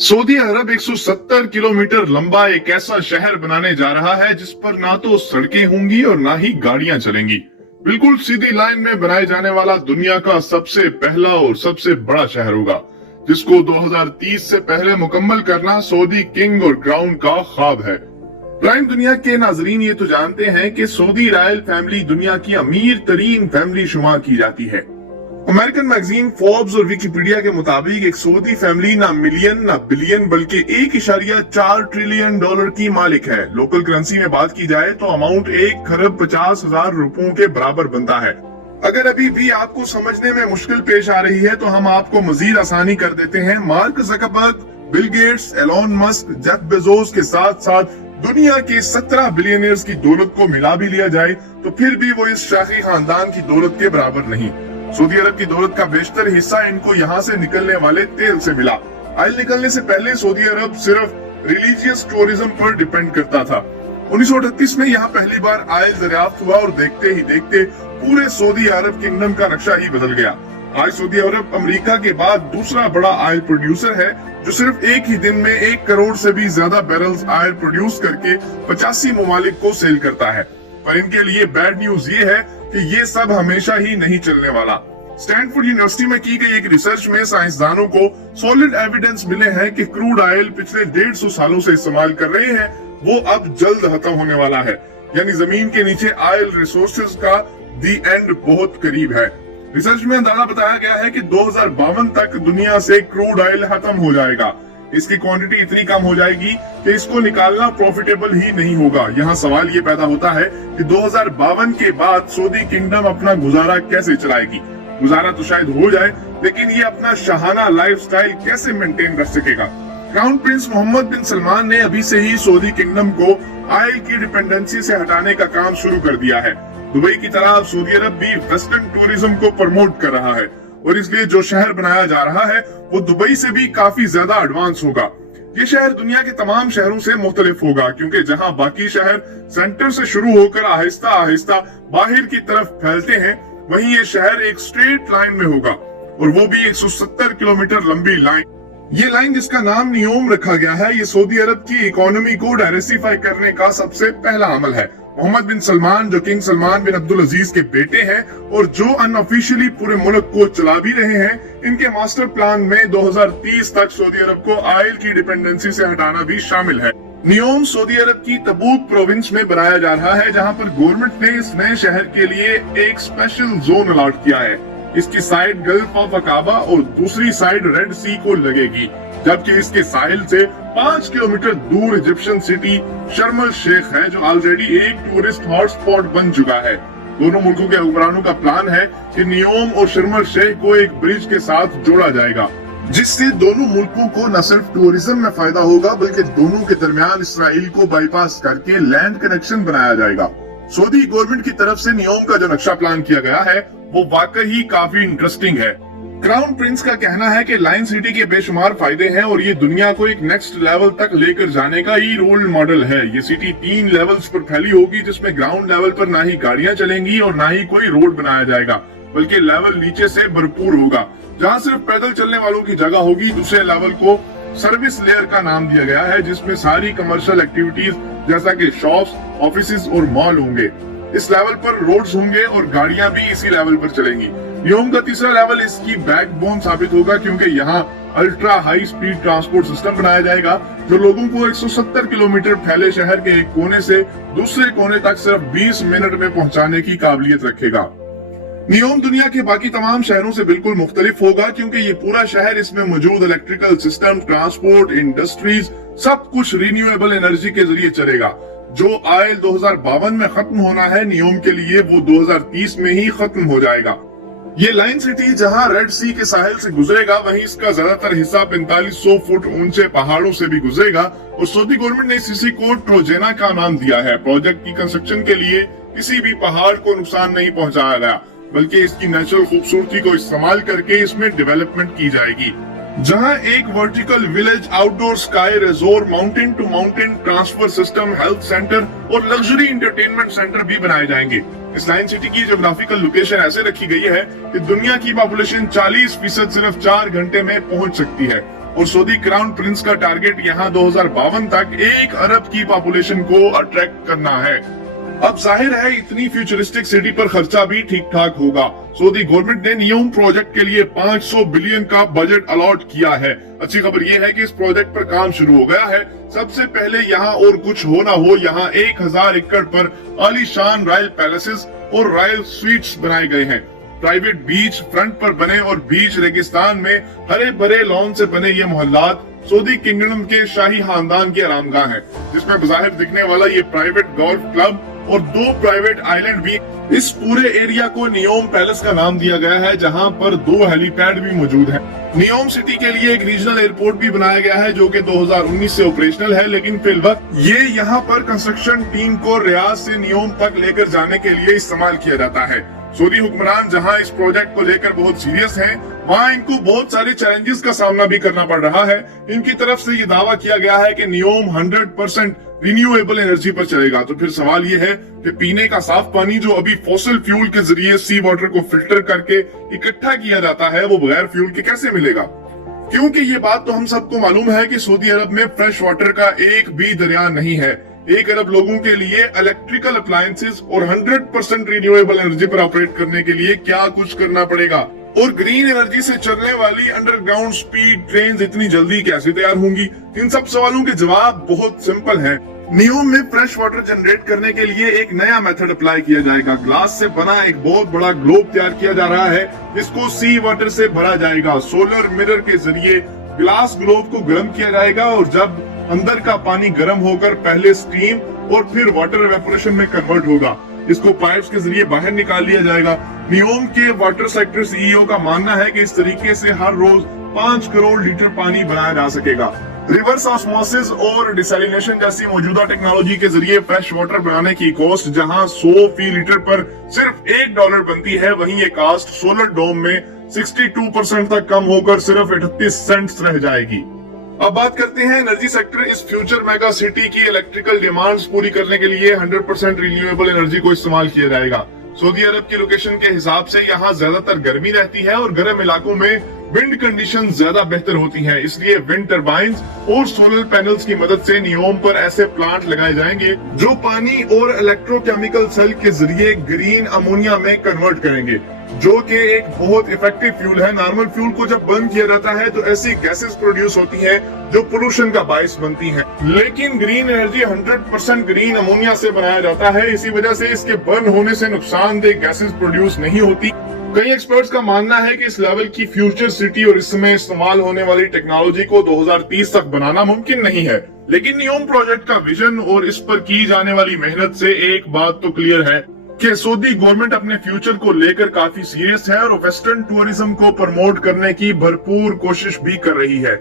Saudi अरब 170 kilometre लंबा एक ऐसा शहर बनाने जा रहा है जिस पर ना तो सड़कें होंगी और ना ही गाड़ियां चलेंगी। बिल्कुल सीधी लाइन में बनाए जाने वाला दुनिया का सबसे पहला और सबसे बड़ा शहर होगा, जिसको 2030 से पहले मुकम्मल करना सऊदी किंग और क्राउन का ख्वाब है। प्राइम दुनिया के नाजरीन ये तो जानते हैं कि सऊदी रॉयल फैमिली दुनिया की अमीर तरीन फैमिली शुमार की जाती है। अमेरिकन मैगजीन फोर्ब्स और विकिपीडिया के मुताबिक एक सऊदी फैमिली ना मिलियन ना बिलियन बल्कि 1.4 ट्रिलियन डॉलर की मालिक है। लोकल करेंसी में बात की जाए तो अमाउंट 1,50,000 रुपयों के बराबर बनता है। अगर अभी भी आपको समझने में मुश्किल पेश आ रही है तो हम आपको मजीद आसानी कर देते हैं। Mark Zuckerberg, Bill Gates, Elon Musk, Jeff Bezos के साथ साथ दुनिया के 17 बिलियनियर्स की दौलत को मिला भी लिया जाए तो फिर भी वो इस शाही खानदान की दौलत के बराबर नहीं। सऊदी अरब की दौलत का बेशतर हिस्सा इनको यहाँ से निकलने वाले तेल से मिला। ऑयल निकलने से पहले सऊदी अरब सिर्फ रिलीजियस टूरिज्म पर डिपेंड करता था। 1938 में यहाँ पहली बार ऑयल दरियाफ्त हुआ और देखते ही देखते पूरे सऊदी अरब किंगडम का नक्शा ही बदल गया। आज सऊदी अरब अमेरिका के बाद दूसरा बड़ा ऑयल प्रोड्यूसर है, जो सिर्फ एक ही दिन में 1 करोड़ से भी ज्यादा बैरल्स ऑयल प्रोड्यूस करके 85 ममालिक को सेल करता है। पर इनके लिए बैड न्यूज ये है कि ये सब हमेशा ही नहीं चलने वाला। स्टैनफोर्ड यूनिवर्सिटी में की गई एक रिसर्च में साइंसदानों को सॉलिड एविडेंस मिले हैं कि क्रूड ऑयल पिछले 150 सालों से इस्तेमाल कर रहे हैं, वो अब जल्द खत्म होने वाला है। यानी जमीन के नीचे ऑयल रिसोर्सेज का दी एंड बहुत करीब है। रिसर्च में अंदाजा बताया गया है कि 2052 तक दुनिया से क्रूड ऑयल खत्म हो जाएगा। इसकी क्वांटिटी इतनी कम हो जाएगी कि इसको निकालना प्रॉफिटेबल ही नहीं होगा। यहाँ सवाल ये पैदा होता है कि 2052 के बाद सऊदी किंगडम अपना गुजारा कैसे चलाएगी। गुजारा तो शायद हो जाए, लेकिन ये अपना शाहाना लाइफस्टाइल कैसे मेंटेन कर सकेगा। क्राउन प्रिंस मोहम्मद बिन सलमान ने अभी से ही सऊदी किंगडम को ऑयल की डिपेंडेंसी से हटाने का काम शुरू कर दिया है। दुबई की तरह अब सऊदी अरब भी वेस्टर्न टूरिज्म को प्रमोट कर रहा है और इसलिए जो शहर बनाया जा रहा है वो दुबई से भी काफी ज्यादा एडवांस होगा। ये शहर दुनिया के तमाम शहरों से मुख्तलिफ होगा, क्योंकि जहां बाकी शहर सेंटर से शुरू होकर आहिस्ता आहिस्ता बाहर की तरफ फैलते हैं, वहीं ये शहर एक स्ट्रेट लाइन में होगा, और वो भी 170 किलोमीटर लंबी लाइन। ये लाइन जिसका नाम नियोम रखा गया है, ये सऊदी अरब की इकोनॉमी को डाइवर्सिफाई करने का सबसे पहला अमल है। मोहम्मद बिन सलमान, जो किंग सलमान बिन अब्दुल अजीज के बेटे हैं और जो अनऑफिशियली पूरे मुल्क को चला भी रहे हैं, इनके मास्टर प्लान में 2030 तक सऊदी अरब को ऑयल की डिपेंडेंसी से हटाना भी शामिल है। नियोम सऊदी अरब की तबूक प्रोविंस में बनाया जा रहा है, जहां पर गवर्नमेंट ने इस नए शहर के लिए एक स्पेशल जोन अलॉट किया है। इसकी साइड गल्फ ऑफ अकाबा और दूसरी साइड रेड सी को लगेगी, जबकि इसके साहिल से 5 किलोमीटर दूर इजिप्शियन सिटी शर्म अल शेख है, जो ऑलरेडी एक टूरिस्ट हॉटस्पॉट बन चुका है। दोनों मुल्कों के हुक्मरानों का प्लान है कि नियोम और शर्म अल शेख को एक ब्रिज के साथ जोड़ा जाएगा, जिससे दोनों मुल्कों को न सिर्फ टूरिज्म में फायदा होगा बल्कि दोनों के दरमियान इसराइल को बाईपास करके लैंड कनेक्शन बनाया जाएगा। सऊदी गवर्नमेंट की तरफ से नियोम का जो नक्शा प्लान किया गया है वो वाकई ही काफी इंटरेस्टिंग है। क्राउन प्रिंस का कहना है कि लाइन सिटी के बेशुमार फायदे हैं और ये दुनिया को एक नेक्स्ट लेवल तक लेकर जाने का ही रोल मॉडल है। ये सिटी 3 लेवल्स पर फैली होगी, जिसमें ग्राउंड लेवल पर ना ही गाड़ियां चलेंगी और ना ही कोई रोड बनाया जाएगा, बल्कि लेवल नीचे से भरपूर होगा। जहाँ सिर्फ पैदल चलने वालों की जगह होगी, दूसरे लेवल को सर्विस लेयर का नाम दिया गया है, जिसमें सारी कमर्शियल एक्टिविटीज जैसा कि शॉप्स, ऑफिसेज और मॉल होंगे। इस लेवल पर रोड्स होंगे और गाड़ियां भी इसी लेवल पर चलेंगी। नियोम का तीसरा लेवल इसकी बैकबोन साबित होगा, क्योंकि यहाँ ultra high speed transport system बनाया जाएगा, जो लोगों को 170 किलोमीटर फैले शहर के एक कोने से दूसरे कोने तक सिर्फ 20 मिनट में पहुंचाने की काबिलियत रखेगा। नियोम दुनिया के बाकी तमाम शहरों से बिल्कुल मुख्तलिफ होगा, क्योंकि ये पूरा शहर, इसमें मौजूद इलेक्ट्रिकल सिस्टम, ट्रांसपोर्ट, इंडस्ट्रीज, सब कुछ रिन्यूएबल एनर्जी के जरिए चलेगा। जो ऑयल 2052 में खत्म होना है नियोम के लिए, वो 2030 में ही खत्म हो जाएगा। ये लाइन सिटी जहां रेड सी के साहिल से गुजरेगा, वहीं इसका ज्यादातर हिस्सा 4500 फुट ऊंचे पहाड़ों से भी गुजरेगा, और सऊदी गवर्नमेंट ने इसी को ट्रोजेना का नाम दिया है। प्रोजेक्ट की कंस्ट्रक्शन के लिए किसी भी पहाड़ को नुकसान नहीं पहुंचाया गया, बल्कि इसकी नेचुरल खूबसूरती को इस्तेमाल करके इसमें डेवलपमेंट की जाएगी। जहां एक vertical village, outdoor ski resort, mountain to mountain transfer system, health centre और लग्जरी एंटरटेनमेंट सेंटर भी बनाए जाएंगे। इस लाइन सिटी की ज्योग्राफिकल लोकेशन ऐसे रखी गई है कि दुनिया की पॉपुलेशन 40% सिर्फ 4 घंटे में पहुंच सकती है। और सऊदी क्राउन प्रिंस का टारगेट यहाँ 2052 तक 1 अरब की पॉपुलेशन को अट्रैक्ट करना है। अब जाहिर है इतनी फ्यूचरिस्टिक सिटी पर खर्चा भी ठीक ठाक होगा। सऊदी गवर्नमेंट ने नियोम प्रोजेक्ट के लिए 500 बिलियन का बजट अलॉट किया है। अच्छी खबर यह है कि इस प्रोजेक्ट पर काम शुरू हो गया है। सबसे पहले यहाँ और कुछ हो ना हो, यहाँ 1000 एकड़ पर आलीशान रॉयल पैलेसेस और रॉयल स्वीट्स बनाए गए हैं। प्राइवेट बीच फ्रंट पर बने और बीच रेगिस्तान में हरे भरे लॉन से बने ये मोहल्लात सऊदी किंगडम के शाही खानदान की आरामगाह है, जिसमें बाहर दिखने वाला ये प्राइवेट गोल्फ क्लब और 2 प्राइवेट आइलैंड भी। इस पूरे एरिया को नियोम पैलेस का नाम दिया गया है, जहां पर 2 हेलीपैड भी मौजूद हैं। नियोम सिटी के लिए एक रीजनल एयरपोर्ट भी बनाया गया है, जो कि 2019 से ऑपरेशनल है, लेकिन फिलहाल ये यहाँ पर कंस्ट्रक्शन टीम को रियाद से नियोम तक लेकर जाने के लिए इस्तेमाल किया जाता है। सऊदी हुक्मरान जहां इस प्रोजेक्ट को लेकर बहुत सीरियस हैं, वहां इनको बहुत सारे चैलेंजेस का सामना भी करना पड़ रहा है। इनकी तरफ से ये दावा किया गया है कि नियोम 100% रिन्यूएबल एनर्जी पर चलेगा। तो फिर सवाल ये है कि पीने का साफ पानी जो अभी फॉसिल फ्यूल के जरिए सी वाटर को फिल्टर करके इकट्ठा किया जाता है, वो बगैर फ्यूल के कैसे मिलेगा? क्योंकि ये बात तो हम सबको मालूम है कि सऊदी अरब में फ्रेश वाटर का एक भी दरिया नहीं है। 1 अरब लोगों के लिए इलेक्ट्रिकल अप्लायंसेस और 100% रिन्यूएबल एनर्जी पर ऑपरेट करने के लिए क्या कुछ करना पड़ेगा, और ग्रीन एनर्जी से चलने वाली अंडरग्राउंड स्पीड ट्रेन इतनी जल्दी कैसे तैयार होंगी? इन सब सवालों के जवाब बहुत सिंपल हैं। नियोम में फ्रेश वाटर जनरेट करने के लिए एक नया मेथड अप्लाई किया जाएगा। ग्लास से बना एक बहुत बड़ा ग्लोब तैयार किया जा रहा है, जिसको सी वाटर से भरा जाएगा। सोलर मिरर के जरिए ग्लास ग्लोब को गर्म किया जाएगा, और जब अंदर का पानी गर्म होकर पहले स्टीम और फिर वाटर एवेपोरेशन में कन्वर्ट होगा, इसको पाइप्स के जरिए बाहर निकाल लिया जाएगा। नियोम के वाटर सेक्टर सीईओ का मानना है कि इस तरीके से हर रोज 5 करोड़ लीटर पानी बनाया जा सकेगा। रिवर्स ऑस्मोसिस और डिसैलिनेशन जैसी मौजूदा टेक्नोलॉजी के जरिए फ्रेश वाटर बनाने की कॉस्ट जहां 100 फी लीटर पर सिर्फ $1 बनती है, वहीं ये कॉस्ट सोलर डोम में 62% तक कम होकर सिर्फ 38 सेंट्स रह जाएगी। अब बात करते हैं एनर्जी सेक्टर। इस फ्यूचर मेगा सिटी की इलेक्ट्रिकल डिमांड्स पूरी करने के लिए 100% रिन्यूएबल एनर्जी को इस्तेमाल किया जाएगा। सऊदी अरब की लोकेशन के हिसाब से यहाँ ज्यादातर गर्मी रहती है और गर्म इलाकों में विंड कंडीशन ज्यादा बेहतर होती हैं, इसलिए विंड टरबाइंस और सोलर पैनल्स की मदद से नियोम पर ऐसे प्लांट लगाए जाएंगे जो पानी और इलेक्ट्रोकेमिकल सेल के जरिए ग्रीन अमोनिया में कन्वर्ट करेंगे, जो कि एक बहुत इफेक्टिव फ्यूल है। नॉर्मल फ्यूल को जब बर्न किया जाता है तो ऐसी गैसेस प्रोड्यूस होती हैं जो पोल्यूशन का बायस बनती हैं, लेकिन ग्रीन एनर्जी 100% ग्रीन अमोनिया से बनाया जाता है। इसी वजह से इसके बर्न होने से नुकसानदेह गैसेस प्रोड्यूस नहीं होती। कई एक्सपर्ट्स का मानना है कि इस लेवल की फ्यूचर सिटी और इस समय इस्तेमाल होने वाली टेक्नोलॉजी को 2030 तक बनाना मुमकिन नहीं है, लेकिन नियोम प्रोजेक्ट का विजन और इस पर की जाने वाली मेहनत से एक बात तो क्लियर है कि सऊदी गवर्नमेंट अपने फ्यूचर को लेकर काफी सीरियस है और वेस्टर्न टूरिज्म को प्रमोट करने की भरपूर कोशिश भी कर रही है।